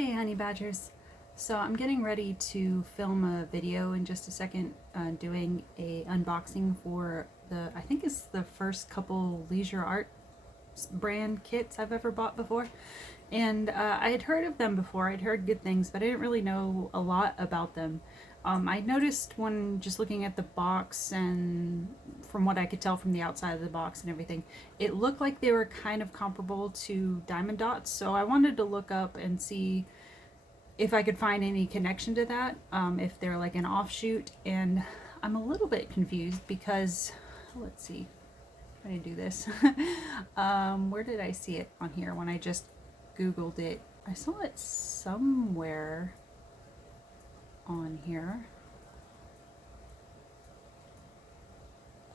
Hey honey badgers. So I'm getting ready to film a video in just a second, doing a unboxing for I think it's the first couple Leisure Art brand kits I've ever bought before. And I had heard of them before, I'd heard good things, but I didn't really know a lot about them. I noticed when just looking at the box, and from what I could tell from the outside of the box and everything, it looked like they were kind of comparable to Diamond Dotz. So I wanted to look up and see if I could find any connection to that, if they're like an offshoot. And I'm a little bit confused because, let's see, I'm gonna do this. Where did I see it on here when I just Googled it? I saw it somewhere on here.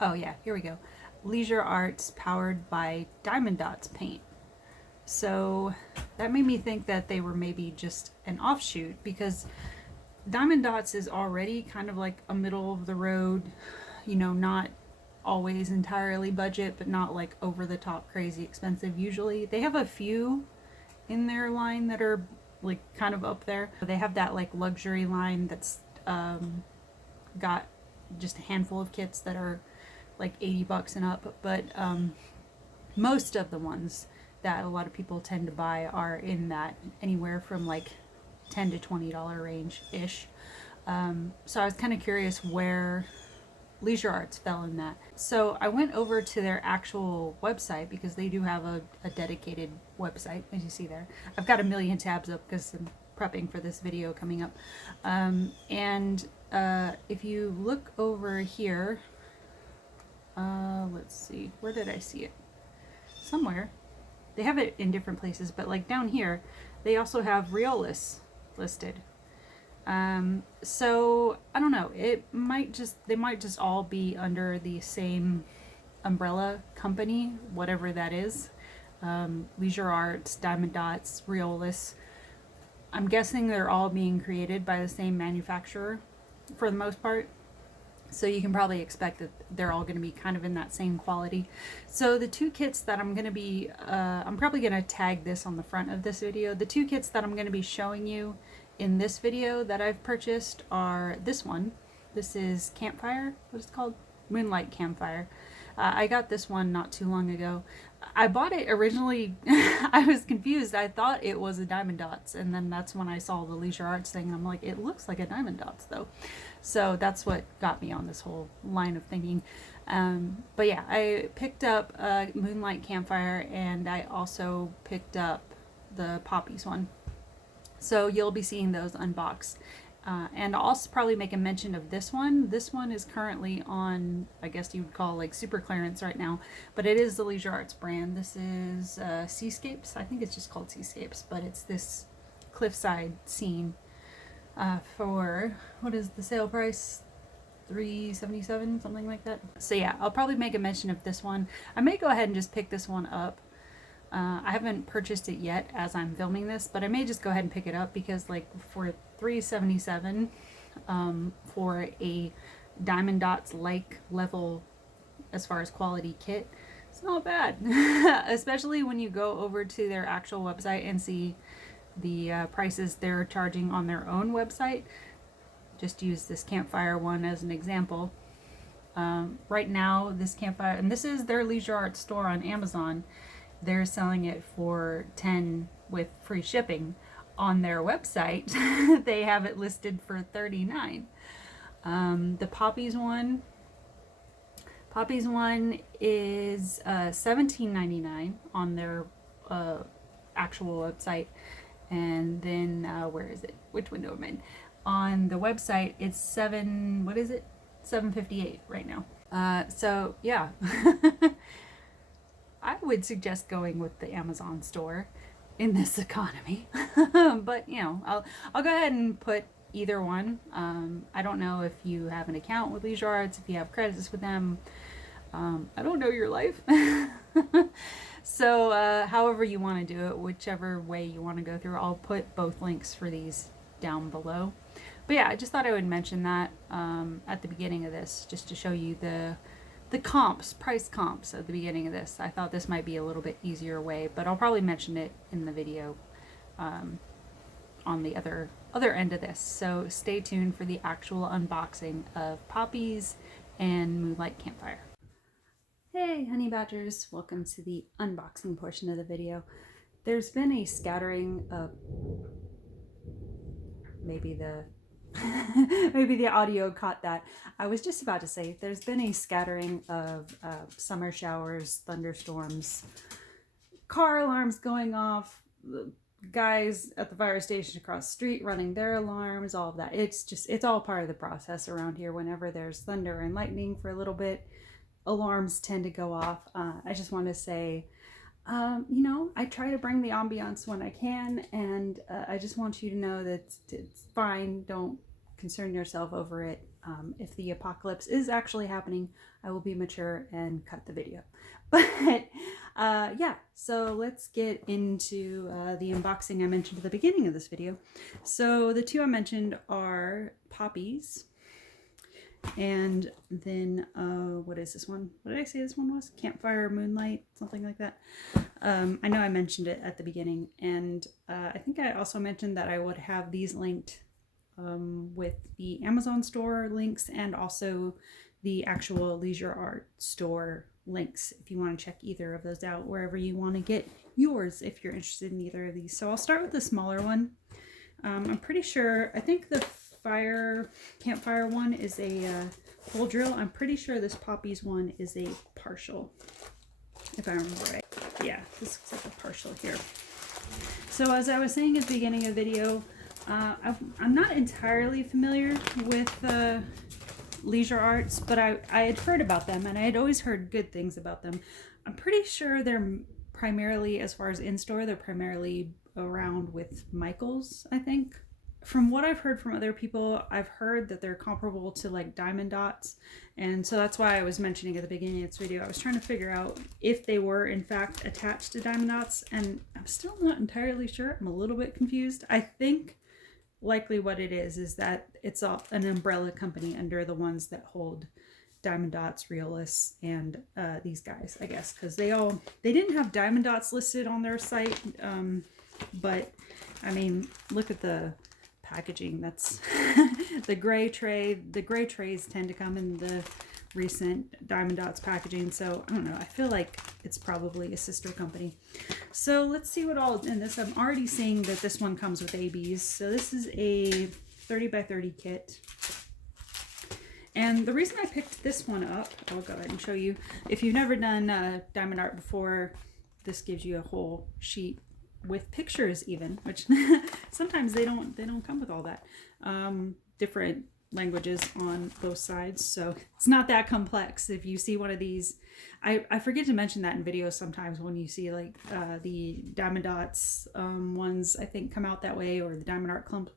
Oh yeah, here we go. Leisure Arts powered by Diamond Dotz paint. So that made me think that they were maybe just an offshoot, because Diamond Dotz is already kind of like a middle of the road, you know, not always entirely budget, but not like over the top crazy expensive. Usually they have a few in their line that are like kind of up there. They have that like luxury line that's got just a handful of kits that are like 80 bucks and up, but most of the ones that a lot of people tend to buy are in that anywhere from like $10 to $20 range ish. So I was kind of curious where Leisure Arts fell in that. So I went over to their actual website, because they do have a dedicated website, as you see there. I've got a million tabs up because I'm prepping for this video coming up. If you look over here, let's see, where did I see it? Somewhere. They have it in different places, but like down here, they also have Riolis listed. So I don't know, they might just all be under the same umbrella company, whatever that is. Leisure Arts, Diamond Dotz, Riolis. I'm guessing they're all being created by the same manufacturer for the most part. So you can probably expect that they're all going to be kind of in that same quality. So the two kits that I'm going to be, I'm probably going to tag this on the front of this video. The two kits that I'm going to be showing you in this video that I've purchased are this one. This is Campfire, what is it called? Moonlight Campfire. I got this one not too long ago. I bought it originally, I was confused. I thought it was a Diamond Dotz, and then that's when I saw the Leisure Arts thing, and I'm like, it looks like a Diamond Dotz though. So that's what got me on this whole line of thinking. But yeah, I picked up Moonlight Campfire, and I also picked up the Poppies one. So you'll be seeing those unboxed. And I'll also probably make a mention of this one. This one is currently on, I guess you would call like super clearance right now, but it is the Leisure Arts brand. This is Seascapes. I think it's just called Seascapes, but it's this cliffside scene for, what is the sale price? $3.77, something like that. So yeah, I'll probably make a mention of this one. I may go ahead and just pick this one up. I haven't purchased it yet as I'm filming this, but I may just go ahead and pick it up, because like for $3.77 for a Diamond Dotz like level as far as quality kit, it's not bad. Especially when you go over to their actual website and see the prices they're charging on their own website. Just use this Campfire one as an example. Right now, this Campfire, and this is their Leisure Arts store on Amazon, they're selling it for $10 with free shipping. On their website, they have it listed for $39. The Poppies one is $17.99 on their actual website. And then where is it? Which window am I in? On the website, it's $7.58 right now. So yeah. I would suggest going with the Amazon store in this economy. But you know, I'll go ahead and put either one. I don't know if you have an account with Leisure Arts, if you have credits with them. I don't know your life. So however you want to do it, whichever way you want to go through, I'll put both links for these down below. But yeah, I just thought I would mention that at the beginning of this, just to show you the price comps at the beginning of this. I thought this might be a little bit easier way, but I'll probably mention it in the video on the other end of this. So stay tuned for the actual unboxing of Poppies and Moonlight Campfire. Hey honey badgers, welcome to the unboxing portion of the video. There's been a scattering of maybe the audio caught that. I was just about to say there's been a scattering of summer showers, thunderstorms, car alarms going off, guys at the fire station across the street running their alarms, all of that. It's all part of the process around here. Whenever there's thunder and lightning for a little bit, alarms tend to go off. I just want to say, you know, I try to bring the ambiance when I can, and I just want you to know that it's fine. Don't concern yourself over it. If the apocalypse is actually happening, I will be mature and cut the video. But yeah, so let's get into the unboxing I mentioned at the beginning of this video. So the two I mentioned are Poppies, and then what is this one? What did I say this one was? Campfire, Moonlight, something like that. I know I mentioned it at the beginning, and I think I also mentioned that I would have these linked with the Amazon store links and also the actual Leisure Art store links if you want to check either of those out wherever you want to get yours if you're interested in either of these. So I'll start with the smaller one. I'm pretty sure, I think the campfire one is a full drill. I'm pretty sure this Poppies one is a partial, if I remember right. Yeah, this looks like a partial here. So as I was saying at the beginning of the video, I'm not entirely familiar with Leisure Arts, but I had heard about them, and I had always heard good things about them. I'm pretty sure they're primarily, as far as in-store, they're primarily around with Michael's, I think. From what I've heard from other people, I've heard that they're comparable to like Diamond Dotz, and so that's why I was mentioning at the beginning of this video, I was trying to figure out if they were in fact attached to Diamond Dotz, and I'm still not entirely sure. I'm a little bit confused. I think likely what it is that it's an umbrella company under the ones that hold Diamond Dotz, Realist, and these guys, I guess, because they didn't have Diamond Dotz listed on their site, but I mean, look at the packaging. That's the gray tray. The gray trays tend to come in the recent Diamond Dotz packaging, so I don't know, I feel like it's probably a sister company. So let's see what all in this. I'm already seeing that this one comes with ABs. So this is a 30 by 30 kit, and the reason I picked this one up, I'll go ahead and show you. If you've never done diamond art before, this gives you a whole sheet with pictures even, which sometimes they don't come with all that. Different languages on both sides, so it's not that complex. If you see one of these, I forget to mention that in videos sometimes when you see like the Diamond Dotz ones, I think, come out that way, or the Diamond Art Club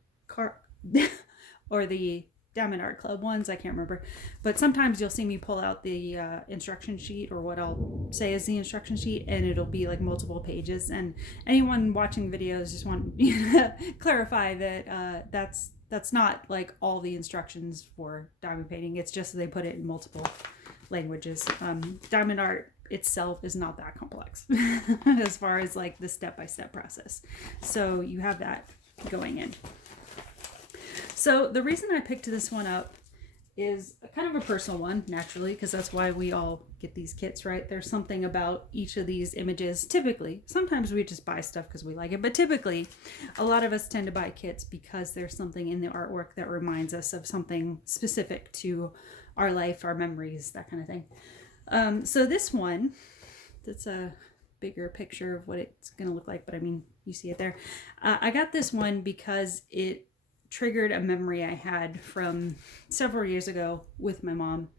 or the Diamond Art Club ones, I can't remember, but sometimes you'll see me pull out the instruction sheet, or what I'll say is the instruction sheet, and it'll be like multiple pages. And anyone watching videos, just want to clarify that that's not like all the instructions for diamond painting. It's just they put it in multiple languages. Diamond art itself is not that complex as far as like the step-by-step process. So you have that going in. So the reason I picked this one up is kind of a personal one, naturally, because that's why we all get these kits, right? There's something about each of these images. Typically, sometimes we just buy stuff because we like it, but typically a lot of us tend to buy kits because there's something in the artwork that reminds us of something specific to our life, our memories, that kind of thing. So this one, that's a bigger picture of what it's going to look like, but I mean, you see it there. I got this one because it triggered a memory I had from several years ago with my mom.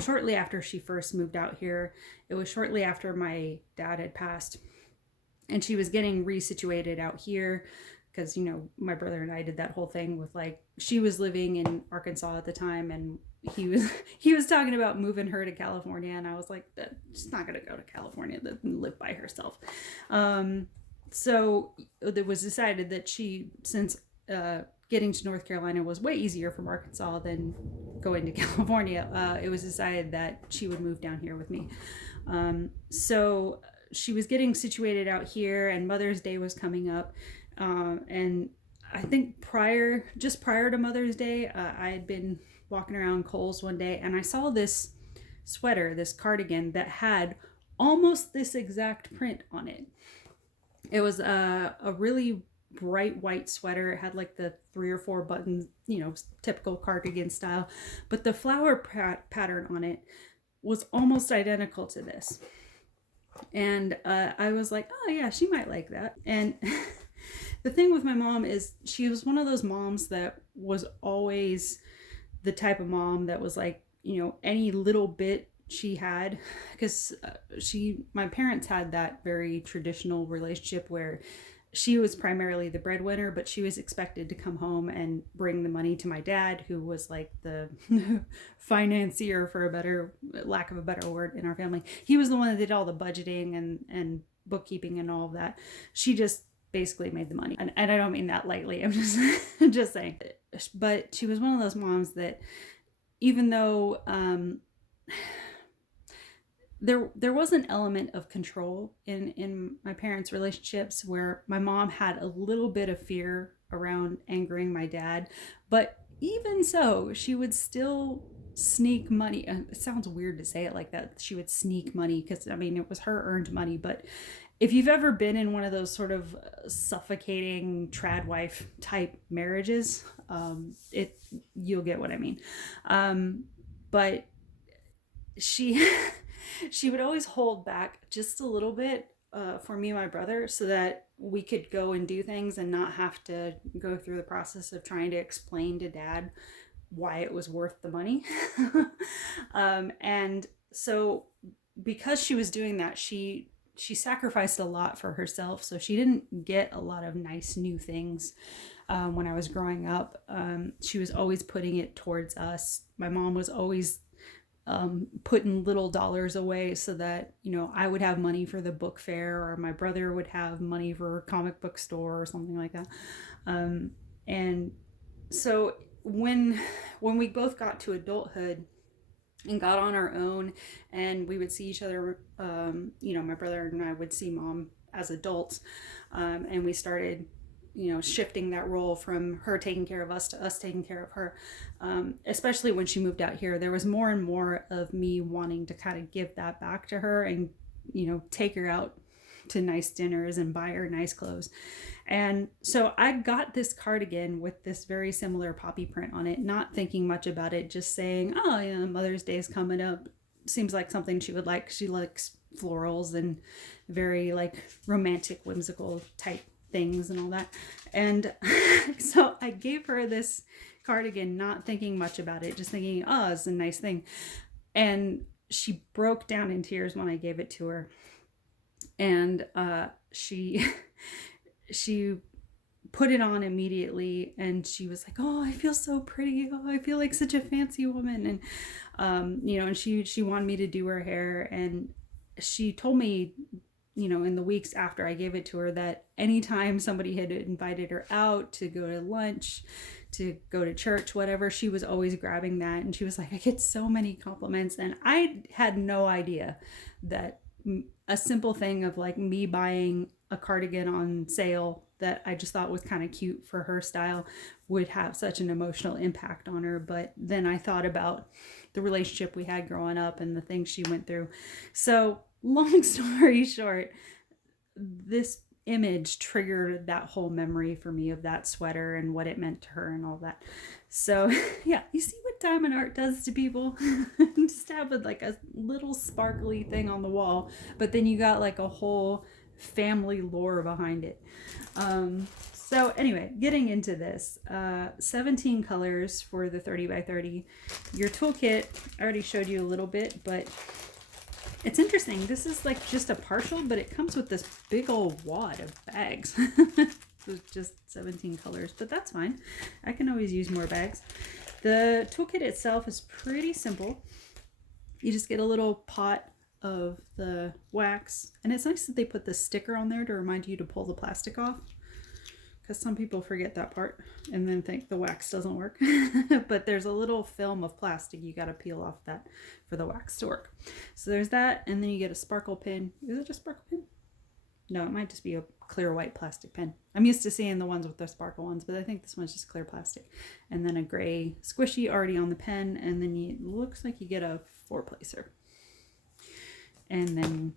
Shortly after she first moved out here, it was shortly after my dad had passed, and she was getting resituated out here because, you know, my brother and I did that whole thing with, like, she was living in Arkansas at the time, and he was talking about moving her to California, and I was like, she's not gonna go to California and live by herself. So it was decided that since getting to North Carolina was way easier from Arkansas than going to California, it was decided that she would move down here with me. So she was getting situated out here, and Mother's Day was coming up. And I think just prior to Mother's Day, I had been walking around Kohl's one day and I saw this sweater, this cardigan that had almost this exact print on it. It was a really bright white sweater. It had like the 3 or 4 buttons, typical cardigan style, but the flower pattern on it was almost identical to this. And I was like, oh yeah, she might like that. And the thing with my mom is she was one of those moms that was always the type of mom that was like, any little bit she had, because my parents had that very traditional relationship where she was primarily the breadwinner, but she was expected to come home and bring the money to my dad, who was like the financier, for lack of a better word, in our family. He was the one that did all the budgeting and bookkeeping and all of that. She just basically made the money. And I don't mean that lightly. I'm just saying. But she was one of those moms that, even though there was an element of control in my parents' relationships, where my mom had a little bit of fear around angering my dad, but even so, she would still sneak money. It sounds weird to say it like that. She would sneak money, because it was her earned money. But if you've ever been in one of those sort of suffocating trad wife type marriages, you'll get what I mean. But she would always hold back just a little bit for me and my brother, so that we could go and do things and not have to go through the process of trying to explain to dad why it was worth the money. And so because she was doing that, she sacrificed a lot for herself. So she didn't get a lot of nice new things when I was growing up. She was always putting it towards us. My mom was always putting little dollars away so that, I would have money for the book fair, or my brother would have money for a comic book store or something like that. And so when we both got to adulthood and got on our own, and we would see each other, my brother and I would see mom as adults, and we started shifting that role from her taking care of us to us taking care of her. Especially when she moved out here, there was more and more of me wanting to kind of give that back to her and, take her out to nice dinners and buy her nice clothes. And so I got this cardigan with this very similar poppy print on it, not thinking much about it, just saying, oh, Mother's Day is coming up. Seems like something she would like. She likes florals and very like romantic, whimsical type things and all that. And so I gave her this cardigan, not thinking much about it, just thinking, oh, it's a nice thing. And she broke down in tears when I gave it to her. And she put it on immediately, and she was like, oh, I feel so pretty. Oh, I feel like such a fancy woman. And and she wanted me to do her hair, and she told me, in the weeks after I gave it to her, that anytime somebody had invited her out to go to lunch, to go to church, whatever, she was always grabbing that. And she was like, I get so many compliments. And I had no idea that a simple thing of like me buying a cardigan on sale that I just thought was kind of cute for her style would have such an emotional impact on her. But then I thought about the relationship we had growing up and the things she went through. So long story short, this image triggered that whole memory for me of that sweater and what it meant to her and all that. So yeah, you see what diamond art does to people? Just have like a little sparkly thing on the wall, but then you got like a whole family lore behind it. So anyway, getting into this, 17 colors for the 30 by 30. Your toolkit, I already showed you a little bit, but it's interesting. This is like just a partial, but it comes with this big old wad of bags. With just 17 colors, but that's fine. I can always use more bags. The toolkit itself is pretty simple. You just get a little pot of the wax, and it's nice that they put the sticker on there to remind you to pull the plastic off, because some people forget that part and then think the wax doesn't work. But there's a little film of plastic you got to peel off that for the wax to work. So there's that, and then you get a sparkle pin. Is it a sparkle pin? No, it might just be a clear white plastic pen. I'm used to seeing the ones with the sparkle ones, but I think this one's just clear plastic. And then a gray squishy already on the pen, and then it looks like you get a 4-placer. And then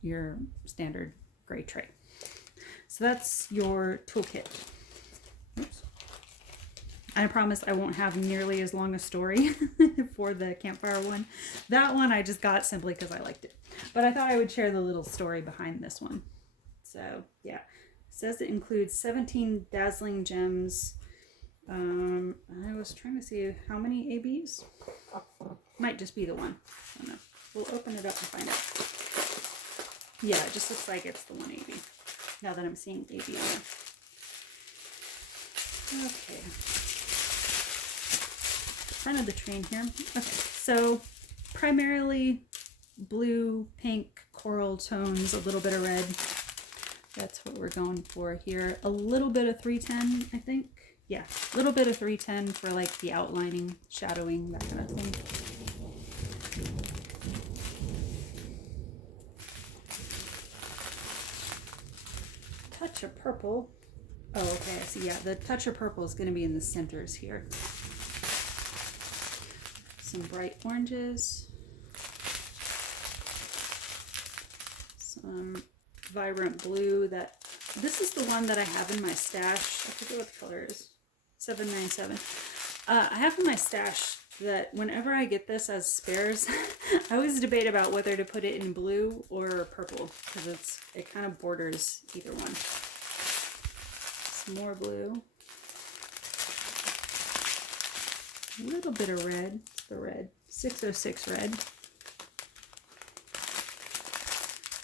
your standard gray tray. So that's your toolkit. Oops. I promise I won't have nearly as long a story for the campfire one. That one I just got simply because I liked it. But I thought I would share the little story behind this one. So yeah, it says it includes 17 dazzling gems. I was trying to see how many ABs. Might just be the one. I don't know. We'll open it up and find out. Yeah, it just looks like it's the one AB. Now that I'm seeing AB on it. Okay. Front of the train here. Okay, so primarily blue, pink, coral tones, a little bit of red. That's what we're going for here. A little bit of 310, I think. Yeah, a little bit of 310 for like the outlining, shadowing, that kind of thing. Touch of purple. Oh, okay, I see. Yeah, the touch of purple is going to be in the centers here. Some bright oranges. Some vibrant blue. This is the one that I have in my stash. I forget what the color is. 797. I have in my stash that whenever I get this as spares, I always debate about whether to put it in blue or purple because it kind of borders either one. Some more blue. A little bit of red. It's the red. 606 red.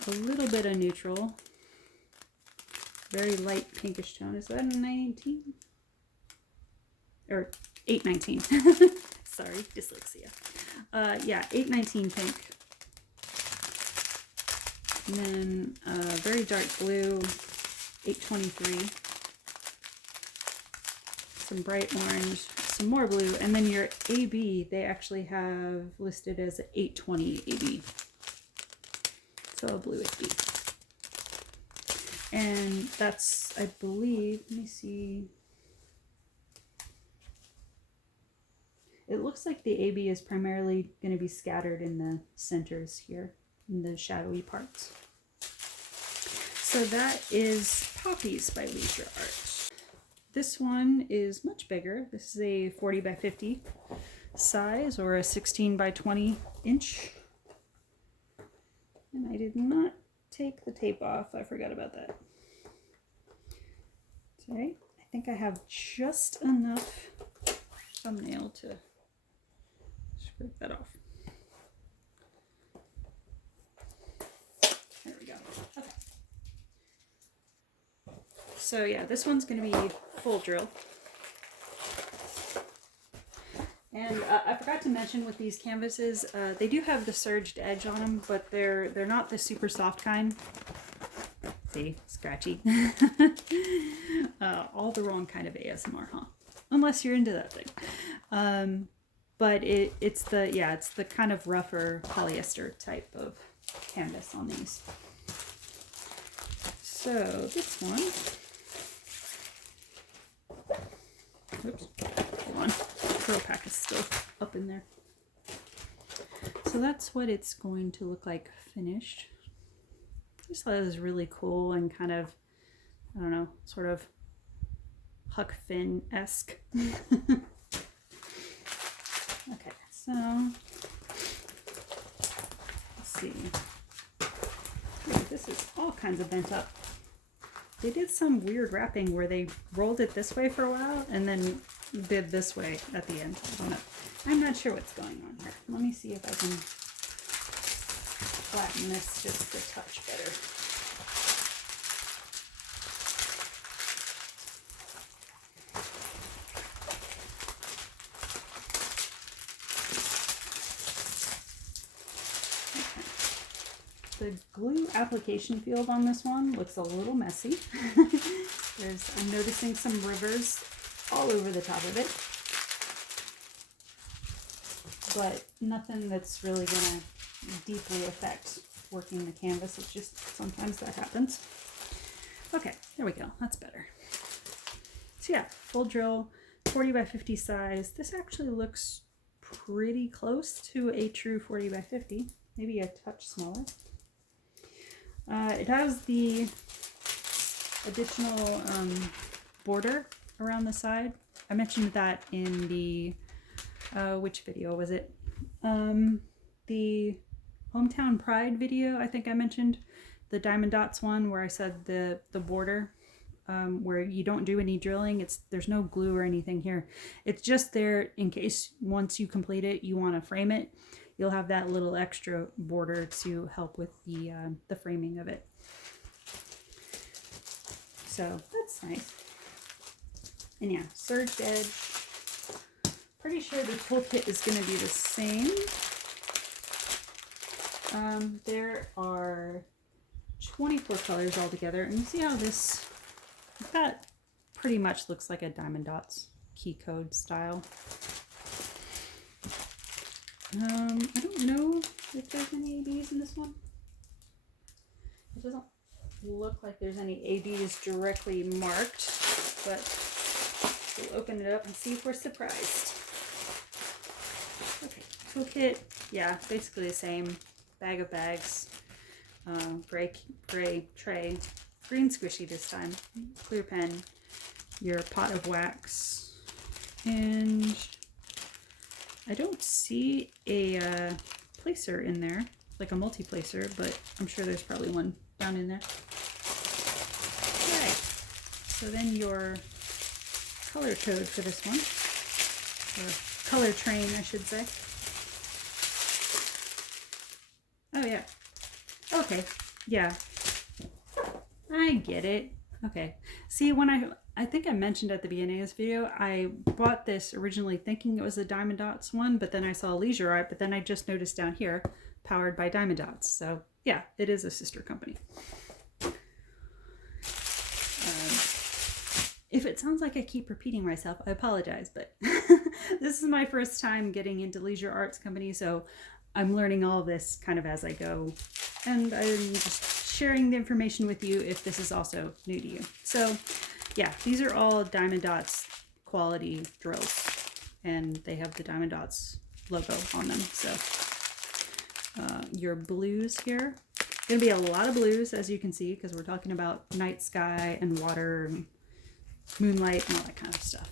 A little bit of neutral. Very light pinkish tone. Is that a 19? Or 819. Sorry, dyslexia. Yeah, 819 pink. And then very dark blue, 823. Some bright orange, some more blue, and then your AB, they actually have listed as 820 AB. So a blue AB. And that's, I believe, let me see. It looks like the AB is primarily going to be scattered in the centers here, in the shadowy parts. So that is Poppies by Leisure Art. This one is much bigger. This is a 40 by 50 size or a 16 by 20 inch. And I did not take the tape off. I forgot about that. Okay, I think I have just enough thumbnail to scrape that off. There we go. Okay. So yeah, this one's going to be full drill. And I forgot to mention with these canvases, they do have the surged edge on them, but they're not the super soft kind. See, scratchy. All the wrong kind of ASMR, huh? Unless you're into that thing. But it's the kind of rougher polyester type of canvas on these. So this one. Oops, hold on. Curl pack is still up in there. So that's what it's going to look like finished. I just thought it was really cool and kind of, I don't know, sort of Huck Finn-esque. Okay, so let's see. Ooh, this is all kinds of bent up. They did some weird wrapping where they rolled it this way for a while and then did this way at the end. I don't know. I'm not sure what's going on here. Let me see if I can flatten this just a touch better. The glue application field on this one looks a little messy. I'm noticing some rivers all over the top of it, but nothing that's really going to deeply affect working the canvas. It's just sometimes that happens. Okay, there we go. That's better. So yeah, full drill, 40 by 50 size. This actually looks pretty close to a true 40 by 50, maybe a touch smaller. It has the additional border around the side. I mentioned that in the, which video was it? The Hometown Pride video, I think I mentioned. The Diamond Dotz one where I said the border, where you don't do any drilling. There's no glue or anything here. It's just there in case once you complete it, you want to frame it. You'll have that little extra border to help with the framing of it. So that's nice. And yeah, surged edge. Pretty sure the toolkit is going to be the same. There are 24 colors altogether, and you see how that pretty much looks like a Diamond Dotz key code style. I don't know if there's any ABs in this one. It doesn't look like there's any ABs directly marked, but we'll open it up and see if we're surprised. Okay, toolkit, yeah, basically the same. Bag of bags, gray tray, green squishy this time, clear pen, your pot of wax, and I don't see a placer in there, like a multi-placer, but I'm sure there's probably one down in there. Okay, so then your color code for this one, or color train, I should say. Oh yeah. Okay. Yeah. I get it. Okay. See, when I think I mentioned at the beginning of this video, I bought this originally thinking it was a Diamond Dotz one, but then I saw Leisure Art, but then I just noticed down here, powered by Diamond Dotz. So yeah, it is a sister company. If it sounds like I keep repeating myself, I apologize, but this is my first time getting into Leisure Arts Company, so I'm learning all of this kind of as I go, and I'm just sharing the information with you if this is also new to you. So yeah, these are all Diamond Dotz quality drills, and they have the Diamond Dotz logo on them. So your blues here, gonna be a lot of blues, as you can see, because we're talking about night sky and water and moonlight and all that kind of stuff.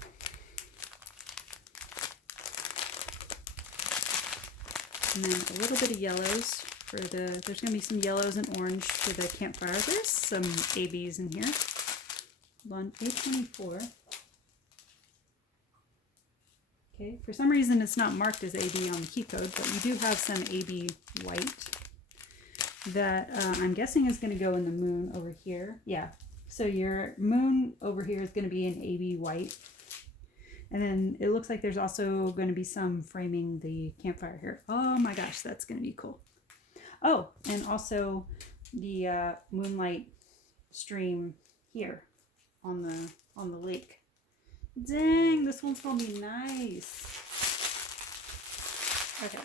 And then a little bit of yellows for there's going to be some yellows and orange for the campfire. There's some ABs in here. Hold on, A24. Okay, for some reason it's not marked as AB on the key code, but you do have some AB white that I'm guessing is going to go in the moon over here. Yeah, so your moon over here is going to be an AB white. And then it looks like there's also going to be some framing the campfire here. Oh my gosh, that's going to be cool. Oh, and also the moonlight stream here on the lake. Dang, this one's going to be nice. Okay,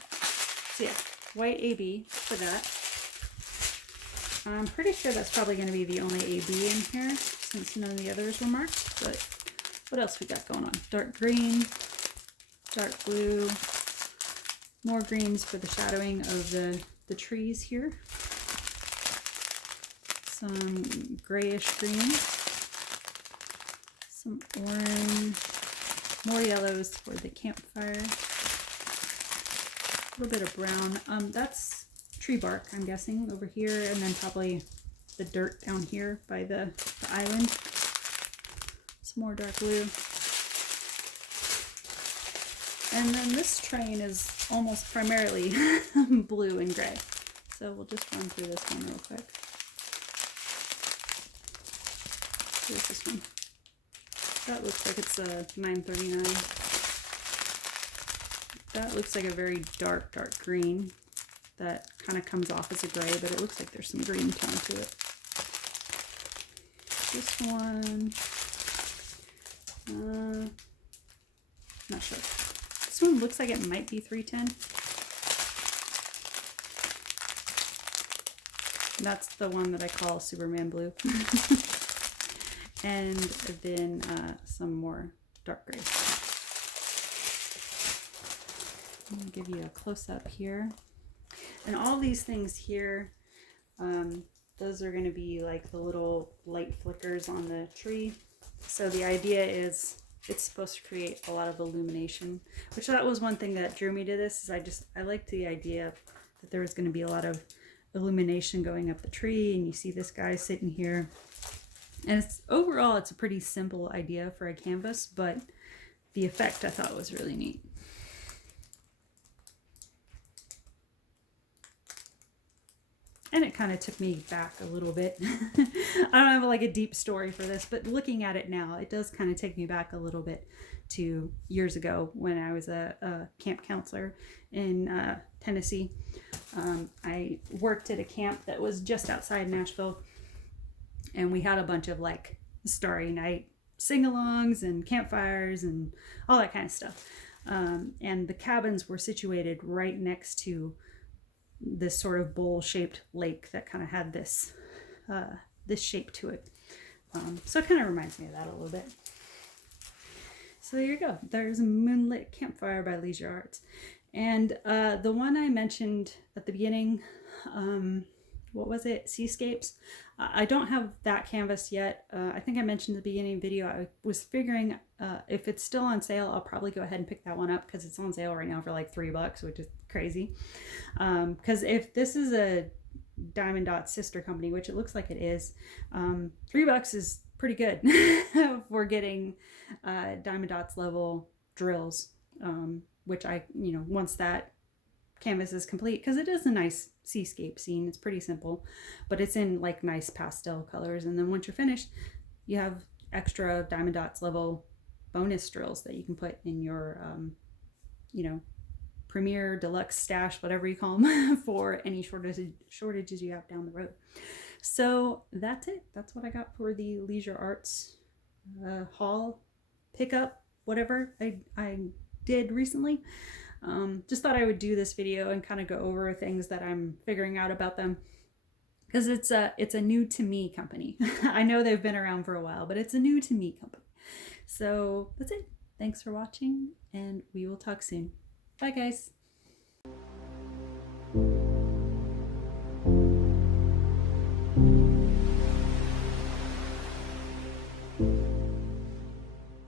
so yeah, white AB for that. I'm pretty sure that's probably going to be the only AB in here since none of the others were marked, but what else we got going on? Dark green, dark blue, more greens for the shadowing of the trees here. Some grayish green, some orange, more yellows for the campfire, a little bit of brown. That's tree bark, I'm guessing, over here, and then probably the dirt down here by the island. More dark blue. And then this train is almost primarily blue and gray. So we'll just run through this one real quick. Here's this one. That looks like it's a 939. That looks like a very dark green that kind of comes off as a gray, but it looks like there's some green tone to it. This one, not sure. This one looks like it might be 310. That's the one that I call Superman blue. and then some more dark gray. I'm going to give you a close-up here. And all these things here, those are going to be like the little light flickers on the tree. So the idea is it's supposed to create a lot of illumination, which that was one thing that drew me to this, is I liked the idea that there was going to be a lot of illumination going up the tree, and you see this guy sitting here. And overall it's a pretty simple idea for a canvas, but the effect I thought was really neat. And it kind of took me back a little bit. I don't have like a deep story for this, but looking at it now, it does kind of take me back a little bit to years ago when I was a camp counselor in Tennessee. I worked at a camp that was just outside Nashville, and we had a bunch of like Starry Night sing-alongs and campfires and all that kind of stuff. And the cabins were situated right next to this sort of bowl-shaped lake that kind of had this this shape to it. So it kind of reminds me of that a little bit. So there you go. There's a Moonlit Campfire by Leisure Arts. And the one I mentioned at the beginning, what was it? Seascapes. I don't have that canvas yet. I think I mentioned at the beginning of the video, I was figuring if it's still on sale, I'll probably go ahead and pick that one up because it's on sale right now for like $3, which is crazy. Because if this is a Diamond Dotz sister company, which it looks like it is, $3 is pretty good for getting Diamond Dotz level drills, which once that canvas is complete, because it is a nice seascape scene. It's pretty simple, but it's in like nice pastel colors. And then once you're finished, you have extra Diamond Dotz level bonus drills that you can put in your, Premier, Deluxe, Stash, whatever you call them, for any shortages you have down the road. So that's it. That's what I got for the Leisure Arts haul, pickup, whatever I did recently. Just thought I would do this video and kind of go over things that I'm figuring out about them, because it's a new to me company. I know they've been around for a while, but it's a new to me company. So that's it. Thanks for watching, and we will talk soon. Bye guys.